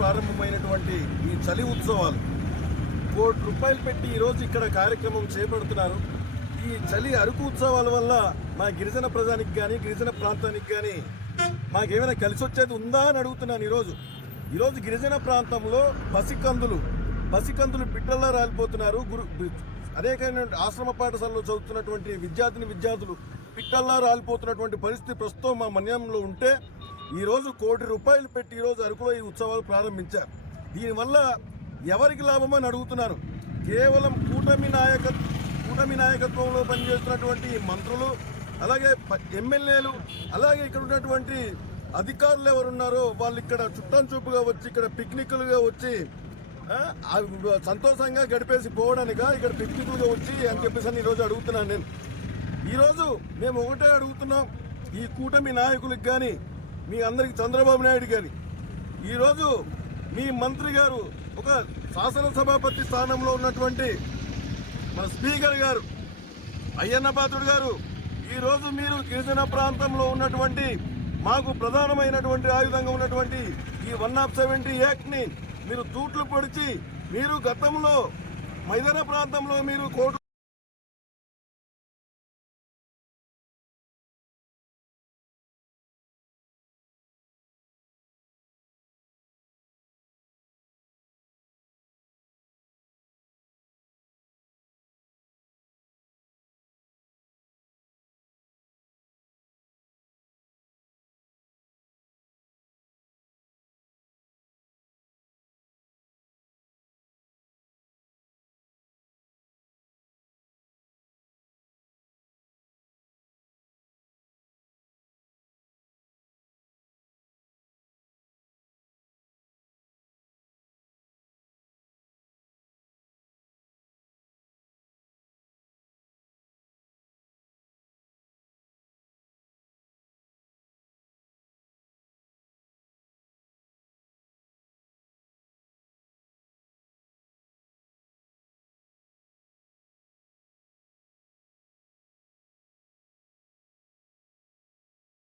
ప్రారంభమైనటువంటి ఈ చలి ఉత్సవాలు ₹1 కోటి పెట్టి ఈరోజు ఇక్కడ కార్యక్రమం చేపడుతున్నారు. ఈ చలి అరకు ఉత్సవాల వల్ల మా గిరిజన ప్రజానికి కానీ గిరిజన ప్రాంతానికి కానీ మాకేమైనా కలిసి వచ్చేది ఉందా అని అడుగుతున్నాను. ఈరోజు గిరిజన ప్రాంతంలో పసికందులు బిడ్డల్లా రాలిపోతున్నారు. అనేకమైన ఆశ్రమ పాఠశాలలో చదువుతున్నటువంటి విద్యార్థులు పిట్టల్లా రాలిపోతున్నటువంటి పరిస్థితి ప్రస్తుతం మా మన్యంలో ఉంటే ఈరోజు ₹1 కోటి పెట్టి ఈరోజు అరకులో ఈ ఉత్సవాలు ప్రారంభించారు. దీనివల్ల ఎవరికి లాభమని అడుగుతున్నారు. కేవలం కూటమి నాయకత్వంలో పనిచేస్తున్నటువంటి మంత్రులు, అలాగే ఎమ్మెల్యేలు, అలాగే ఇక్కడ ఉన్నటువంటి అధికారులు ఎవరున్నారో వాళ్ళు ఇక్కడ చుట్టం చూపుగా వచ్చి ఇక్కడ పిక్నిక్లుగా వచ్చి సంతోషంగా గడిపేసి పోవడానికా ఇక్కడ పిక్నిక్లుగా వచ్చి అని చెప్పేసి ఈరోజు అడుగుతున్నాను. ఈరోజు మేము ఒకటే అడుగుతున్నాం, ఈ కూటమి నాయకులకు కానీ మీ అందరికి చంద్రబాబు నాయుడు కానీ ఈరోజు మీ మంత్రి గారు ఒక శాసనసభాపతి స్థానంలో ఉన్నటువంటి మన స్పీకర్ గారు అయ్యన్న పాత్రుడు గారు ఈరోజు మీరు గిరిజన ప్రాంతంలో ఉన్నటువంటి మాకు ప్రధానమైనటువంటి ఆయుధంగా ఉన్నటువంటి ఈ 170 యాక్ట్ని మీరు తూట్లు పొడిచి మీరు గతంలో మైదాన ప్రాంతంలో మీరు కోర్టు